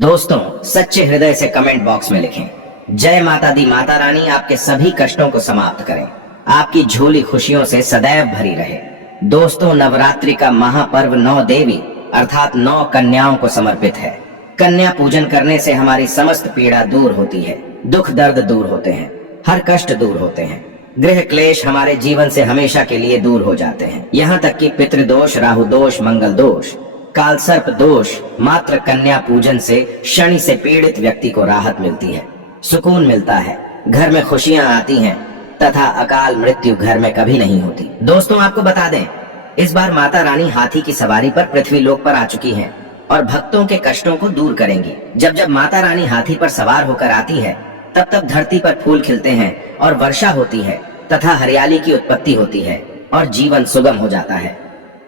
दोस्तों, सच्चे हृदय से कमेंट बॉक्स में लिखें, जय माता दी माता रानी आपके सभी कष्टों को समाप्त करें, आपकी झोली खुशियों से सदैव भरी रहे। दोस्तों, नवरात्रि का महापर्व 9 देवी अर्थात 9 कन्याओं को समर्पित है। कन्या पूजन करने से हमारी समस्त पीड़ा दूर होती है, दुख दर्द दूर होते हैं, हर कष्ट दूर होते हैं, गृह क्लेश हमारे जीवन से हमेशा के लिए दूर हो जाते हैं। यहाँ तक कि पितृदोष, राहु दोष, मंगल दोष, काल सर्प दोष मात्र कन्या पूजन से शनि से पीड़ित व्यक्ति को राहत मिलती है, सुकून मिलता है, घर में खुशियां आती हैं तथा अकाल मृत्यु घर में कभी नहीं होती। दोस्तों, आपको बता दें, इस बार माता रानी हाथी की सवारी पर पृथ्वी लोक पर आ चुकी हैं और भक्तों के कष्टों को दूर करेंगी। जब जब माता रानी हाथी पर सवार होकर आती है, तब तब धरती पर फूल खिलते हैं और वर्षा होती है तथा हरियाली की उत्पत्ति होती है और जीवन सुगम हो जाता है।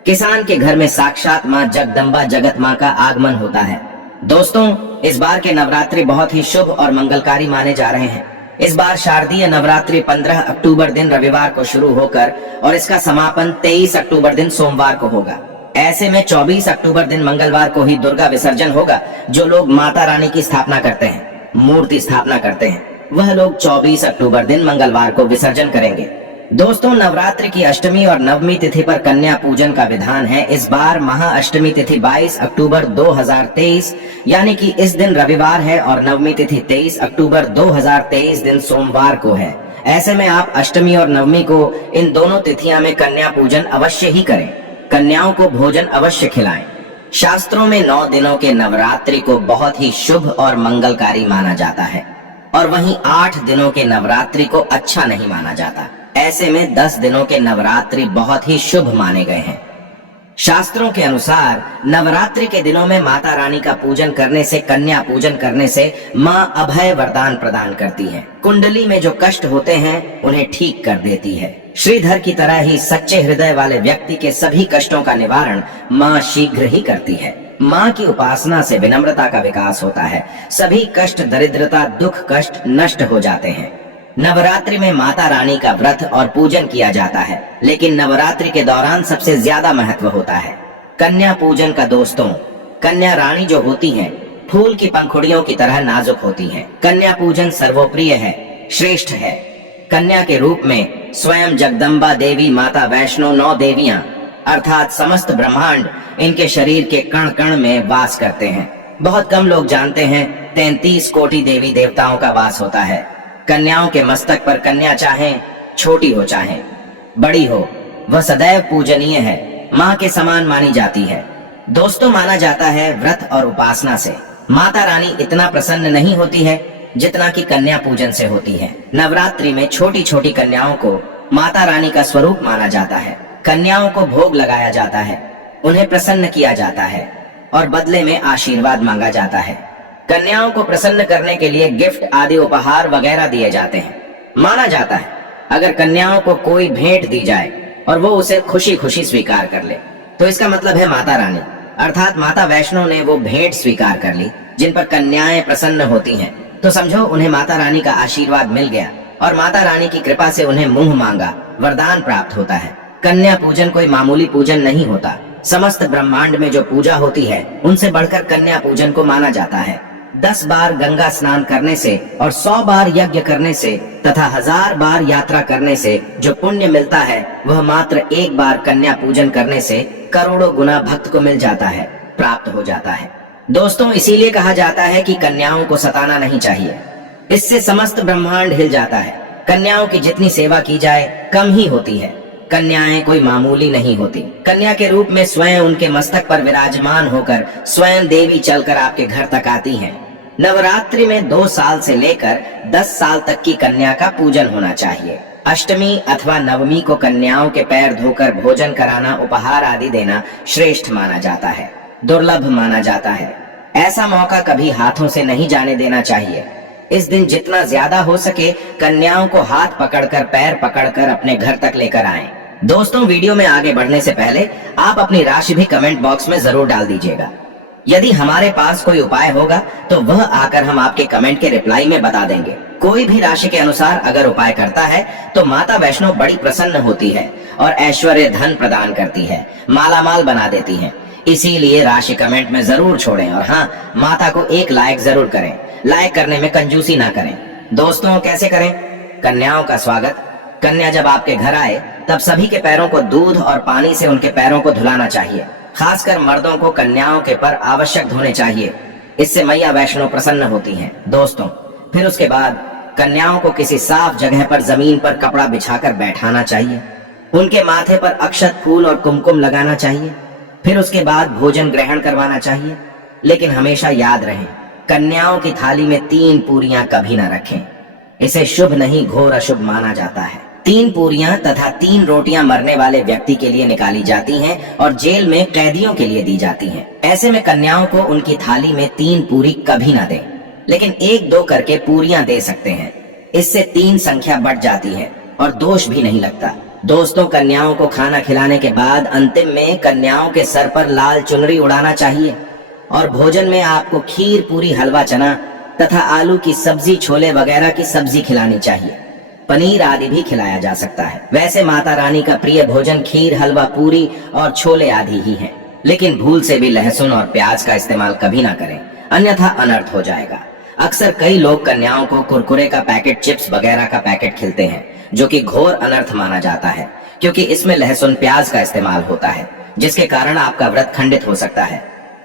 किसान के घर में साक्षात माँ जगदम्बा जगत माँ का आगमन होता है। दोस्तों, इस बार के नवरात्रि बहुत ही शुभ और मंगलकारी माने जा रहे हैं। इस बार शारदीय नवरात्रि 15 अक्टूबर दिन रविवार को शुरू होकर और इसका समापन 23 अक्टूबर दिन सोमवार को होगा। ऐसे में 24 अक्टूबर दिन मंगलवार को ही दुर्गा विसर्जन होगा। जो लोग माता रानी की स्थापना करते हैं, मूर्ति स्थापना करते हैं, वह लोग 24 अक्टूबर दिन मंगलवार को विसर्जन करेंगे। दोस्तों, नवरात्रि की अष्टमी और नवमी तिथि पर कन्या पूजन का विधान है। इस बार महाअष्टमी तिथि 22 अक्टूबर 2023 यानी कि इस दिन रविवार है और नवमी तिथि 23 अक्टूबर 2023 दिन सोमवार को है। ऐसे में आप अष्टमी और नवमी को इन दोनों तिथियां में कन्या पूजन अवश्य ही करें। कन्याओं को भोजन अवश्य खिलाएं। शास्त्रों में 9 दिनों के नवरात्रि को बहुत ही शुभ और मंगलकारी माना जाता है और वहीं 8 दिनों के नवरात्रि को अच्छा नहीं माना जाता। ऐसे में 10 दिनों के नवरात्रि बहुत ही शुभ माने गए हैं। शास्त्रों के अनुसार नवरात्रि के दिनों में माता रानी का पूजन करने से, कन्या पूजन करने से माँ अभय वरदान प्रदान करती है। कुंडली में जो कष्ट होते हैं उन्हें ठीक कर देती है। श्रीधर की तरह ही सच्चे हृदय वाले व्यक्ति के सभी कष्टों का निवारण माँ शीघ्र ही करती है। माँ की उपासना से विनम्रता का विकास होता है। सभी कष्ट, दरिद्रता, दुख, कष्ट नष्ट हो जाते हैं। नवरात्रि में माता रानी का व्रत और पूजन किया जाता है, लेकिन नवरात्रि के दौरान सबसे ज्यादा महत्व होता है कन्या पूजन का। दोस्तों, कन्या रानी जो होती हैं, फूल की पंखुड़ियों की तरह नाजुक होती हैं। कन्या पूजन सर्वप्रिय है, श्रेष्ठ है। कन्या के रूप में स्वयं जगदम्बा देवी, माता वैष्णो, 9 देवियां अर्थात समस्त ब्रह्मांड इनके शरीर के कण कण में वास करते हैं। बहुत कम लोग जानते हैं 33 कोटि देवी देवताओं का वास होता है। कन्याओं के मस्तक पर कन्या चाहे छोटी हो चाहे बड़ी हो, वह सदैव पूजनीय है, माँ के समान मानी जाती है। दोस्तों, माना जाता है व्रत और उपासना से माता रानी इतना प्रसन्न नहीं होती है जितना कि कन्या पूजन से होती है। नवरात्रि में छोटी छोटी कन्याओं को माता रानी का स्वरूप माना जाता है। कन्याओं को भोग लगाया जाता है, उन्हें प्रसन्न किया जाता है और बदले में आशीर्वाद मांगा जाता है। कन्याओं को प्रसन्न करने के लिए गिफ्ट आदि उपहार वगैरह दिए जाते हैं। माना जाता है अगर कन्याओं को कोई भेंट दी जाए और वो उसे खुशी खुशी स्वीकार कर ले, तो इसका मतलब है माता रानी अर्थात माता वैष्णो ने वो भेंट स्वीकार कर ली। जिन पर कन्याएं प्रसन्न होती हैं, तो समझो उन्हें माता रानी का आशीर्वाद मिल गया और माता रानी की कृपा से उन्हें मुंह मांगा वरदान प्राप्त होता है। कन्या पूजन कोई मामूली पूजन नहीं होता। समस्त ब्रह्मांड में जो पूजा होती है, उनसे बढ़कर कन्या पूजन को माना जाता है। 10 बार गंगा स्नान करने से और 100 बार यज्ञ करने से तथा 1000 बार यात्रा करने से जो पुण्य मिलता है, वह मात्र एक बार कन्या पूजन करने से करोड़ों गुना भक्त को मिल जाता है, प्राप्त हो जाता है। दोस्तों, इसीलिए कहा जाता है कि कन्याओं को सताना नहीं चाहिए, इससे समस्त ब्रह्मांड हिल जाता है। कन्याओं की जितनी सेवा की जाए कम ही होती है। कन्याएं कोई मामूली नहीं होती। कन्या के रूप में स्वयं उनके मस्तक पर विराजमान होकर स्वयं देवी चलकर आपके घर तक आती हैं। नवरात्रि में 2 साल से लेकर 10 साल तक की कन्या का पूजन होना चाहिए। अष्टमी अथवा नवमी को कन्याओं के पैर धोकर भोजन कराना, उपहार आदि देना श्रेष्ठ माना जाता है, दुर्लभ माना जाता है। ऐसा मौका कभी हाथों से नहीं जाने देना चाहिए। इस दिन जितना ज्यादा हो सके कन्याओं को हाथ पकड़कर, पैर पकड़कर अपने घर तक लेकर आएं। दोस्तों, वीडियो में आगे बढ़ने से पहले आप अपनी राशि भी कमेंट बॉक्स में जरूर डाल दीजिएगा। यदि हमारे पास कोई उपाय होगा तो वह आकर हम आपके कमेंट के रिप्लाई में बता देंगे। कोई भी राशि के अनुसार अगर उपाय करता है तो माता वैष्णो बड़ी प्रसन्न होती है और ऐश्वर्य धन प्रदान करती है, मालामाल बना देती है। इसीलिए राशि कमेंट में जरूर छोड़ें और हाँ, माता को एक लाइक जरूर करें। लाइक करने में कंजूसी ना करें। दोस्तों कैसे करें? कन्याओं का स्वागत। कन्या जब आपके घर आए तब सभी के पैरों को दूध और पानी से उनके पैरों को धुलाना चाहिए। खासकर मर्दों को कन्याओं के पर आवश्यक धोने चाहिए। इससे मैया वैष्णो प्रसन्न होती हैं। दोस्तों फिर उसके बाद कन्याओं को किसी साफ जगह पर जमीन पर कपड़ा बिछाकर बैठाना चाहिए। उनके माथे पर अक्षत, फूल और कुमकुम लगाना चाहिए। फिर उसके बाद भोजन ग्रहण करवाना चाहिए। लेकिन हमेशा याद रहे, कन्याओं की थाली में 3 पूरियां कभी ना रखें। इसे शुभ नहीं, घोर अशुभ माना जाता है। 3 पूरियां तथा 3 रोटियां मरने वाले व्यक्ति के लिए निकाली जाती हैं और जेल में कैदियों के लिए दी जाती हैं। ऐसे में कन्याओं को उनकी थाली में 3 पूरी कभी ना दें, लेकिन 1-2 करके पूरियां दे सकते हैं। इससे 3 संख्या बढ़ जाती है और दोष भी नहीं लगता। दोस्तों कन्याओं को खाना खिलाने के बाद अंतिम में कन्याओं के सर पर लाल चुनरी उड़ाना चाहिए और भोजन में आपको खीर, पूरी, हलवा, चना तथा आलू की सब्जी, छोले वगैरह की सब्जी खिलानी चाहिए। पनीर आदि भी खिलाया जा सकता है। वैसे माता रानी का प्रिय भोजन खीर, हलवा, पूरी और छोले आदि ही है। लेकिन भूल से भी लहसुन और प्याज का इस्तेमाल कभी ना करें, अन्यथा अनर्थ हो जाएगा। अक्सर कई लोग कन्याओं को कुरकुरे का पैकेट, चिप्स वगैरह का पैकेट खिलाते हैं, जो कि घोर अनर्थ माना जाता है, क्योंकि इसमें लहसुन, प्याज का इस्तेमाल होता है, जिसके कारण आपका व्रत खंडित हो सकता है।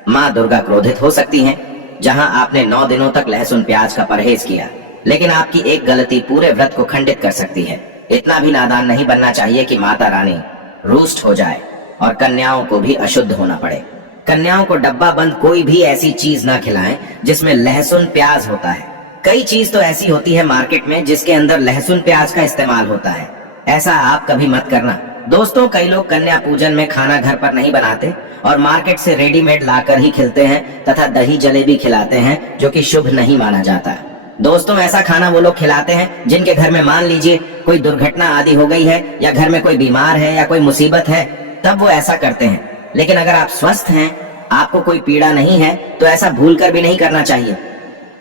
माँ दुर्गा क्रोधित हो सकती हैं। जहां आपने 9 दिनों तक लहसुन प्याज का परहेज किया, लेकिन आपकी एक गलती पूरे व्रत को खंडित कर सकती है। इतना भी नादान नहीं बनना चाहिए कि माता रानी रुष्ट हो जाए और कन्याओं को भी अशुद्ध होना पड़े। कन्याओं को डब्बा बंद कोई भी ऐसी चीज ना खिलाएं जिसमें लहसुन प्याज होता है। कई चीज तो ऐसी होती है मार्केट में जिसके अंदर लहसुन प्याज का इस्तेमाल होता है। ऐसा आप कभी मत करना। दोस्तों कई लोग कन्या पूजन में खाना घर पर नहीं बनाते और मार्केट से रेडीमेड लाकर ही खिलाते हैं तथा दही जलेबी खिलाते हैं, जो कि शुभ नहीं माना जाता। दोस्तों ऐसा खाना वो लोग खिलाते हैं जिनके घर में मान लीजिए कोई दुर्घटना आदि हो गई है या घर में कोई बीमार है या कोई मुसीबत है, तब वो ऐसा करते हैं। लेकिन अगर आप स्वस्थ हैं, आपको कोई पीड़ा नहीं है, तो ऐसा भूलकर भी नहीं करना चाहिए।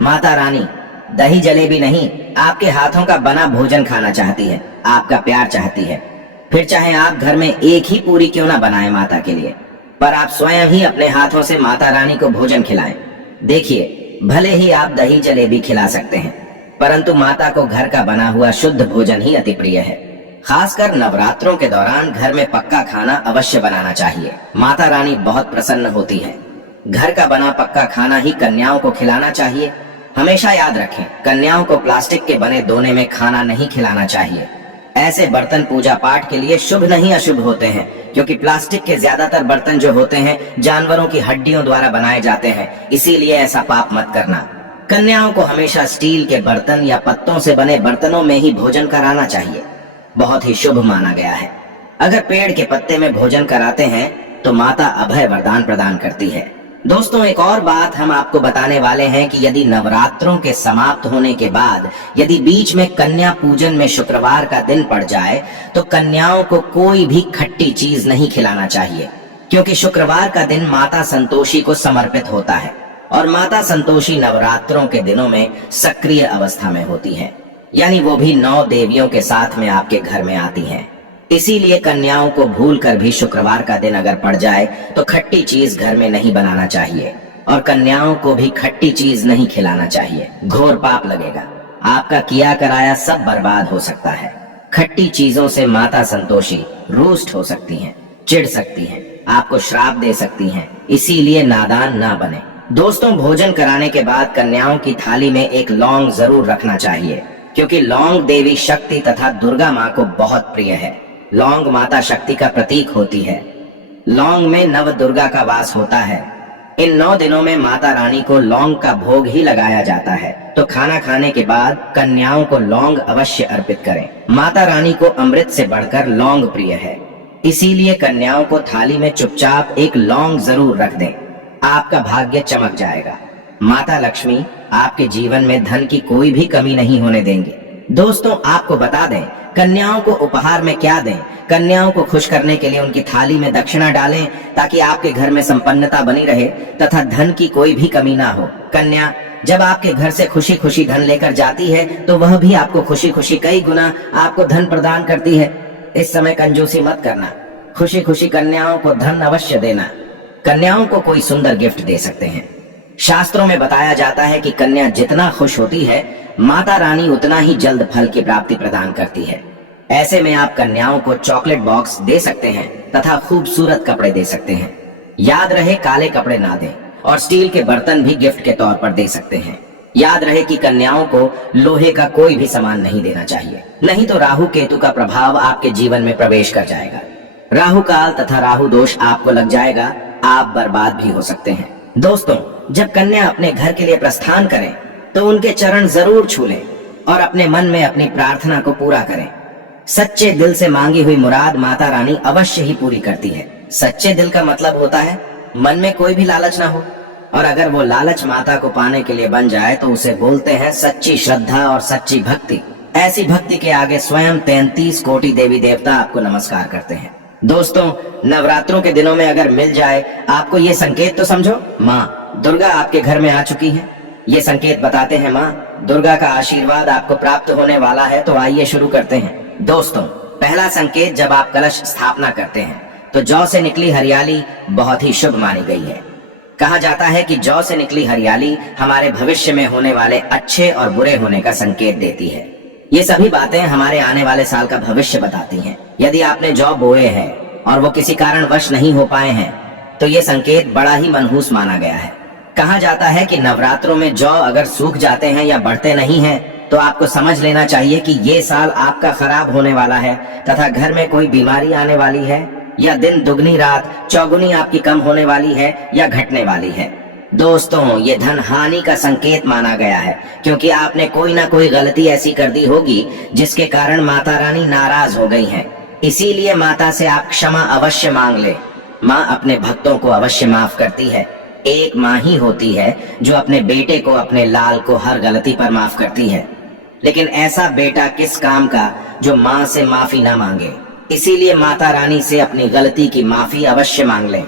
माता रानी दही जलेबी नहीं, आपके हाथों का बना भोजन खाना चाहती है, आपका प्यार चाहती है। फिर चाहे आप घर में एक ही पूरी क्यों ना बनाएं माता के लिए, पर आप स्वयं ही अपने हाथों से माता रानी को भोजन खिलाएं। देखिए, भले ही आप दही जलेबी खिला सकते हैं, परंतु माता को घर का बना हुआ शुद्ध भोजन ही अति प्रिय है। खासकर नवरात्रों के दौरान घर में पक्का खाना अवश्य बनाना चाहिए। माता रानी बहुत प्रसन्न होती है। घर का बना पक्का खाना ही कन्याओं को खिलाना चाहिए। हमेशा याद रखें, कन्याओं को प्लास्टिक के बने दोने में खाना नहीं खिलाना चाहिए। ऐसे बर्तन पूजा पाठ के लिए शुभ नहीं अशुभ होते हैं, क्योंकि प्लास्टिक के ज्यादातर बर्तन जो होते हैं जानवरों की हड्डियों द्वारा बनाए जाते हैं, इसीलिए ऐसा पाप मत करना। कन्याओं को हमेशा स्टील के बर्तन या पत्तों से बने बर्तनों में ही भोजन कराना चाहिए, बहुत ही शुभ माना गया है। अगर पेड़ के पत्ते में भोजन कराते हैं तो माता अभय वरदान प्रदान करती है। दोस्तों एक और बात हम आपको बताने वाले हैं कि यदि नवरात्रों के समाप्त होने के बाद यदि बीच में कन्या पूजन में शुक्रवार का दिन पड़ जाए तो कन्याओं को कोई भी खट्टी चीज नहीं खिलाना चाहिए, क्योंकि शुक्रवार का दिन माता संतोषी को समर्पित होता है और माता संतोषी नवरात्रों के दिनों में सक्रिय अवस्था में होती है, यानी वो भी 9 देवियों के साथ में आपके घर में आती हैं। इसीलिए कन्याओं को भूल कर भी शुक्रवार का दिन अगर पड़ जाए तो खट्टी चीज घर में नहीं बनाना चाहिए और कन्याओं को भी खट्टी चीज नहीं खिलाना चाहिए। घोर पाप लगेगा, आपका किया कराया सब बर्बाद हो सकता है। खट्टी चीजों से माता संतोषी रुष्ट हो सकती हैं, चिढ़ सकती हैं, आपको श्राप दे सकती हैं, इसीलिए नादान ना बने। दोस्तों भोजन कराने के बाद कन्याओं की थाली में एक लौंग जरूर रखना चाहिए, क्योंकि लौंग देवी शक्ति तथा दुर्गा माँ को बहुत प्रिय है। लौंग माता शक्ति का प्रतीक होती है। लौंग में नव दुर्गा का वास होता है। इन 9 दिनों में माता रानी को लौंग का भोग ही लगाया जाता है, तो खाना खाने के बाद कन्याओं को लौंग अवश्य अर्पित करें। माता रानी को अमृत से बढ़कर लौंग प्रिय है, इसीलिए कन्याओं को थाली में चुपचाप एक लौंग जरूर रख दें, आपका भाग्य चमक जाएगा। माता लक्ष्मी आपके जीवन में धन की कोई भी कमी नहीं होने देंगी। दोस्तों आपको बता दें, कन्याओं को उपहार में क्या दें। कन्याओं को खुश करने के लिए उनकी थाली में दक्षिणा डालें, ताकि आपके घर में संपन्नता बनी रहे तथा धन की कोई भी कमी ना हो। कन्या जब आपके घर से खुशी खुशी धन लेकर जाती है तो वह भी आपको खुशी खुशी कई गुना आपको धन प्रदान करती है। इस समय कंजूसी मत करना, खुशी खुशी कन्याओं को धन अवश्य देना। कन्याओं को कोई सुंदर गिफ्ट दे सकते हैं। शास्त्रों में बताया जाता है कि कन्या जितना खुश होती है, माता रानी उतना ही जल्द फल की प्राप्ति प्रदान करती है। ऐसे में आप कन्याओं को चॉकलेट बॉक्स दे सकते हैं तथा खूबसूरत कपड़े दे सकते हैं। याद रहे, काले कपड़े ना दें और स्टील के बर्तन भी गिफ्ट के तौर पर दे सकते हैं। याद रहे कि कन्याओं को लोहे का कोई भी सामान नहीं देना चाहिए, नहीं तो राहु केतु का प्रभाव आपके जीवन में प्रवेश कर जाएगा। राहु काल तथा राहु दोष आपको लग जाएगा, आप बर्बाद भी हो सकते हैं। दोस्तों, जब कन्या अपने घर के लिए प्रस्थान करें तो उनके चरण जरूर छू लें और अपने मन में अपनी प्रार्थना को पूरा करें। सच्चे दिल से मांगी हुई मुराद माता रानी अवश्य ही पूरी करती है। सच्चे दिल का मतलब होता है मन में कोई भी लालच ना हो, और अगर वो लालच माता को पाने के लिए बन जाए तो उसे बोलते हैं सच्ची श्रद्धा और सच्ची भक्ति। ऐसी भक्ति के आगे स्वयं 33 कोटि देवी देवता आपको नमस्कार करते हैं। दोस्तों, नवरात्रों के दिनों में अगर मिल जाए आपको ये संकेत तो समझो, माँ दुर्गा आपके घर में आ चुकी है। ये संकेत बताते हैं माँ दुर्गा का आशीर्वाद आपको प्राप्त होने वाला है। तो आइए शुरू करते हैं। दोस्तों, पहला संकेत, जब आप कलश स्थापना करते हैं तो जौ से निकली हरियाली बहुत ही शुभ मानी गई है। कहा जाता है कि जौ से निकली हरियाली हमारे भविष्य में होने वाले अच्छे और बुरे होने का संकेत देती है। ये सभी बातें हमारे आने वाले साल का भविष्य बताती हैं। यदि आपने जौ बोए हैं और वो किसी कारणवश नहीं हो पाए हैं तो ये संकेत बड़ा ही मनहूस माना गया है। कहा जाता है कि नवरात्रों में जौ अगर सूख जाते हैं या बढ़ते नहीं हैं तो आपको समझ लेना चाहिए कि ये साल आपका खराब होने वाला है तथा घर में कोई बीमारी आने वाली है, या दिन दुगनी रात चौगुनी आपकी कम होने वाली है या घटने वाली है। दोस्तों, ये धन हानि का संकेत माना गया है, क्योंकि आपने कोई ना कोई गलती ऐसी कर दी होगी जिसके कारण माता रानी नाराज हो गई हैं। इसीलिए माता से आप क्षमा अवश्य मांग ले। माँ अपने भक्तों को अवश्य माफ करती है। एक माँ ही होती है जो अपने बेटे को, अपने लाल को हर गलती पर माफ करती है, लेकिन ऐसा बेटा किस काम का जो माँ से माफी ना मांगे। इसीलिए माता रानी से अपनी गलती की माफी अवश्य मांग लें।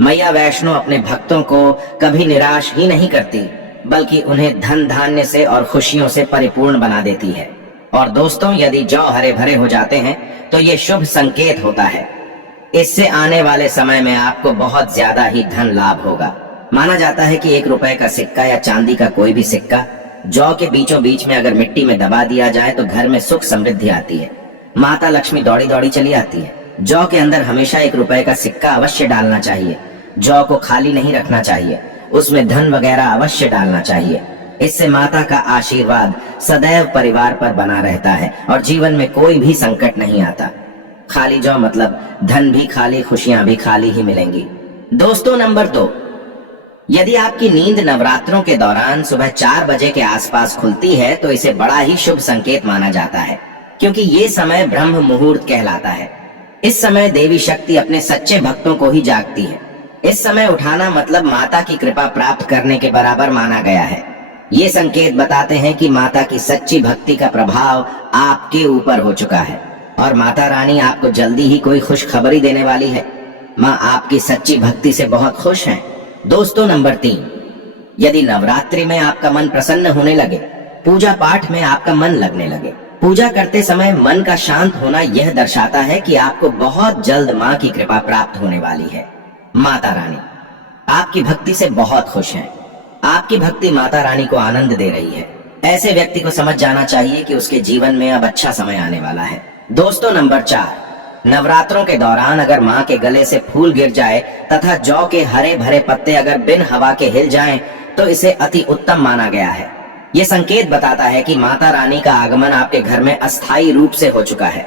मैया वैष्णो अपने भक्तों को कभी निराश ही नहीं करती, बल्कि उन्हें धन धान्य से और खुशियों से परिपूर्ण बना देती है। और दोस्तों, यदि जौ हरे भरे हो जाते हैं तो ये शुभ संकेत होता है। इससे आने वाले समय में आपको बहुत ज्यादा ही धन लाभ होगा। माना जाता है कि 1 रुपए का सिक्का या चांदी का कोई भी सिक्का जौ के बीचों बीच में अगर मिट्टी में दबा दिया जाए तो घर में सुख समृद्धि आती है, माता लक्ष्मी दौड़ी दौड़ी चली आती है। जौ के अंदर हमेशा 1 रुपए का सिक्का अवश्य डालना चाहिए। जौ को खाली नहीं रखना चाहिए, उसमें धन वगैरह अवश्य डालना चाहिए। इससे माता का आशीर्वाद सदैव परिवार पर बना रहता है और जीवन में कोई भी संकट नहीं आता। खाली जौ मतलब धन भी खाली, खुशियां भी खाली ही मिलेंगी। दोस्तों, नंबर 2, यदि आपकी नींद नवरात्रों के दौरान सुबह 4 बजे के आसपास खुलती है तो इसे बड़ा ही शुभ संकेत माना जाता है, क्योंकि ये समय ब्रह्म मुहूर्त कहलाता है। इस समय देवी शक्ति अपने सच्चे भक्तों को ही जागती है। इस समय उठाना मतलब माता की कृपा प्राप्त करने के बराबर माना गया है। ये संकेत बताते हैं कि माता की सच्ची भक्ति का प्रभाव आपके ऊपर हो चुका है और माता रानी आपको जल्दी ही कोई खुशखबरी देने वाली है। माँ आपकी सच्ची भक्ति से बहुत खुश हैं। दोस्तों, नंबर 3, यदि नवरात्रि में आपका मन प्रसन्न होने लगे, पूजा पाठ में आपका मन लगने लगे, पूजा करते समय मन का शांत होना यह दर्शाता है कि आपको बहुत जल्द माँ की कृपा प्राप्त होने वाली है। माता रानी आपकी भक्ति से बहुत खुश हैं। आपकी भक्ति माता रानी को आनंद दे रही है। ऐसे व्यक्ति को समझ जाना चाहिए कि उसके जीवन में अब अच्छा समय आने वाला है। दोस्तों, नंबर 4, नवरात्रों के दौरान अगर माँ के गले से फूल गिर जाए तथा जौ के हरे भरे पत्ते अगर बिन हवा के हिल जाएं, तो इसे अति उत्तम माना गया है। ये संकेत बताता है कि माता रानी का आगमन आपके घर में अस्थायी रूप से हो चुका है।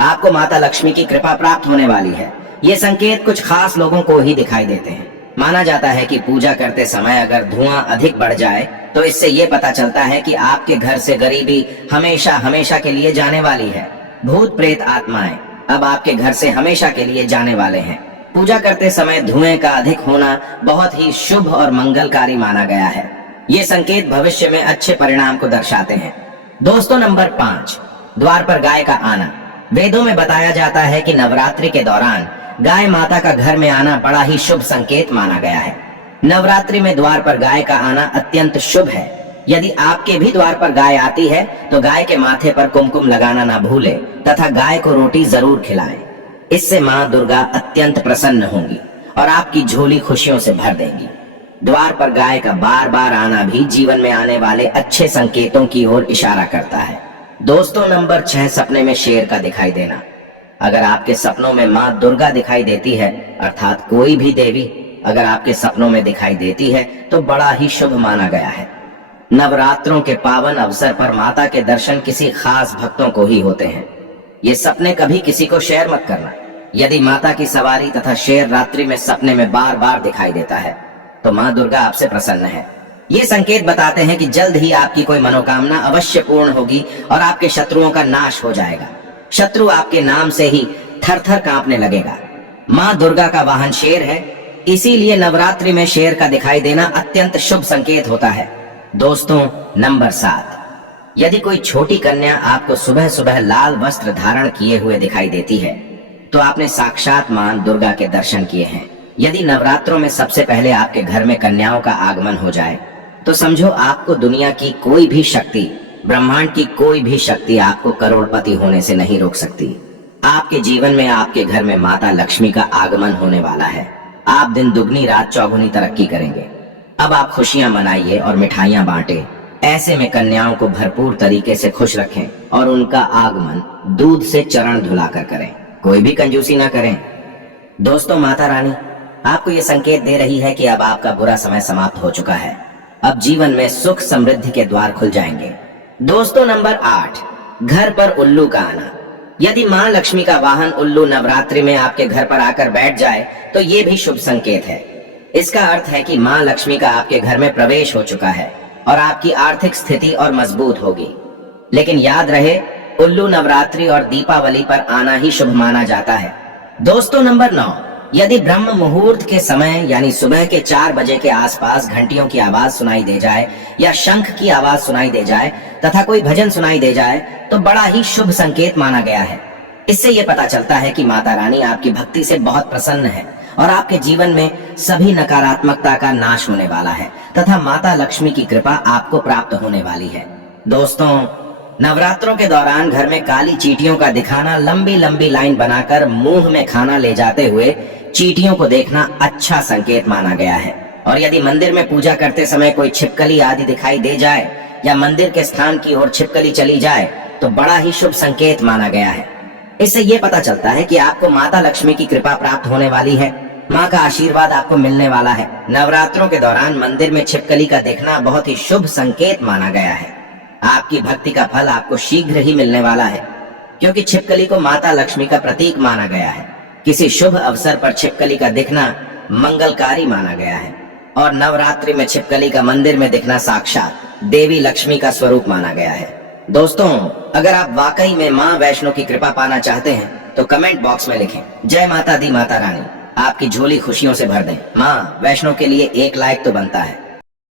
आपको माता लक्ष्मी की कृपा प्राप्त होने वाली है। ये संकेत कुछ खास लोगों को ही दिखाई देते हैं। माना जाता है कि पूजा करते समय अगर धुआं अधिक बढ़ जाए तो इससे ये पता चलता है कि आपके घर से गरीबी हमेशा हमेशा के लिए जाने वाली है। भूत प्रेत आत्माएं अब आपके घर से हमेशा के लिए जाने वाले हैं। पूजा करते समय धुएं का अधिक होना बहुत ही शुभ और मंगलकारी माना गया है। ये संकेत भविष्य में अच्छे परिणाम को दर्शाते हैं। दोस्तों, नंबर 5, द्वार पर गाय का आना। वेदों में बताया जाता है कि नवरात्रि के दौरान गाय माता का घर में आना बड़ा ही शुभ संकेत माना गया है। नवरात्रि में द्वार पर गाय का आना अत्यंत शुभ है। यदि आपके भी द्वार पर गाय आती है तो गाय के माथे पर कुमकुम लगाना ना भूलें तथा गाय को रोटी जरूर खिलाएं। इससे माँ दुर्गा अत्यंत प्रसन्न होंगी और आपकी झोली खुशियों से भर देंगी। द्वार पर गाय का बार बार आना भी जीवन में आने वाले अच्छे संकेतों की ओर इशारा करता है। दोस्तों, नंबर 6, सपने में शेर का दिखाई देना। अगर आपके सपनों में माँ दुर्गा दिखाई देती है, अर्थात कोई भी देवी अगर आपके सपनों में दिखाई देती है तो बड़ा ही शुभ माना गया है। नवरात्रों के पावन अवसर पर माता के दर्शन किसी खास भक्तों को ही होते हैं। ये सपने कभी किसी को शेयर मत करना। यदि माता की सवारी तथा शेर रात्रि में सपने में बार बार दिखाई देता है तो माँ दुर्गा आपसे प्रसन्न है। ये संकेत बताते हैं कि जल्द ही आपकी कोई मनोकामना अवश्य पूर्ण होगी और आपके शत्रुओं का नाश हो जाएगा। शत्रु आपके नाम से ही थर-थर कांपने लगेगा। माँ दुर्गा का वाहन शेर है, इसीलिए नवरात्रि में शेर का दिखाई देना अत्यंत शुभ संकेत होता है। दोस्तों, नंबर 7, यदि कोई छोटी कन्या आपको सुबह सुबह लाल वस्त्र धारण किए हुए दिखाई देती है तो आपने साक्षात मां दुर्गा के दर्शन किए हैं। यदि नवरात्रों में सबसे पहले आपके घर में कन्याओं का आगमन हो जाए तो समझो आपको दुनिया की कोई भी शक्ति, ब्रह्मांड की कोई भी शक्ति आपको करोड़पति होने से नहीं रोक सकती। आपके जीवन में, आपके घर में माता लक्ष्मी का आगमन होने वाला है। आप दिन दुगनी रात चौगुनी तरक्की करेंगे। अब आप खुशियां मनाइए और मिठाइयां बांटे। ऐसे में कन्याओं को भरपूर तरीके से खुश रखें और उनका आगमन दूध से चरण धुलाकर करें, कोई भी कंजूसी ना करें। दोस्तों, माता रानी आपको ये संकेत दे रही है कि अब आपका बुरा समय समाप्त हो चुका है। अब जीवन में सुख समृद्धि के द्वार खुल जाएंगे। दोस्तों, नंबर 8, घर पर उल्लू का आना। यदि मां लक्ष्मी का वाहन उल्लू नवरात्रि में आपके घर पर आकर बैठ जाए तो ये भी शुभ संकेत है। इसका अर्थ है कि मां लक्ष्मी का आपके घर में प्रवेश हो चुका है और आपकी आर्थिक स्थिति और मजबूत होगी। लेकिन याद रहे, उल्लू नवरात्रि और दीपावली पर आना ही शुभ माना जाता है। दोस्तों, नंबर 9, यदि ब्रह्म मुहूर्त के समय यानी सुबह के 4 बजे के आसपास घंटियों की आवाज सुनाई दे जाए या शंख की आवाज सुनाई दे जाए तथा कोई भजन सुनाई दे जाए तो बड़ा ही शुभ संकेत माना गया है। इससे यह पता चलता है कि माता रानी आपकी भक्ति से बहुत प्रसन्न है और आपके जीवन में सभी नकारात्मकता का नाश होने वाला है तथा माता लक्ष्मी की कृपा आपको प्राप्त होने वाली है। दोस्तों, नवरात्रों के दौरान घर में काली चींटियों का दिखाना, लंबी लंबी लाइन बनाकर मुंह में खाना ले जाते हुए चींटियों को देखना अच्छा संकेत माना गया है। और यदि मंदिर में पूजा करते समय कोई छिपकली आदि दिखाई दे जाए या मंदिर के स्थान की ओर छिपकली चली जाए तो बड़ा ही शुभ संकेत माना गया है। इससे ये पता चलता है कि आपको माता लक्ष्मी की कृपा प्राप्त होने वाली है, माँ का आशीर्वाद आपको मिलने वाला है। नवरात्रों के दौरान मंदिर में छिपकली का दिखना बहुत ही शुभ संकेत माना गया है। आपकी भक्ति का फल आपको शीघ्र ही मिलने वाला है, क्योंकि छिपकली को माता लक्ष्मी का प्रतीक माना गया है। किसी शुभ अवसर पर छिपकली का दिखना मंगलकारी माना गया है और नवरात्रि में छिपकली का मंदिर में दिखना साक्षात देवी लक्ष्मी का स्वरूप माना गया है। दोस्तों, अगर आप वाकई में माँ वैष्णो की कृपा पाना चाहते हैं तो कमेंट बॉक्स में लिखें, जय माता दी माता रानी आपकी झोली खुशियों से भर दें। माँ वैष्णो के लिए एक लाइक तो बनता है।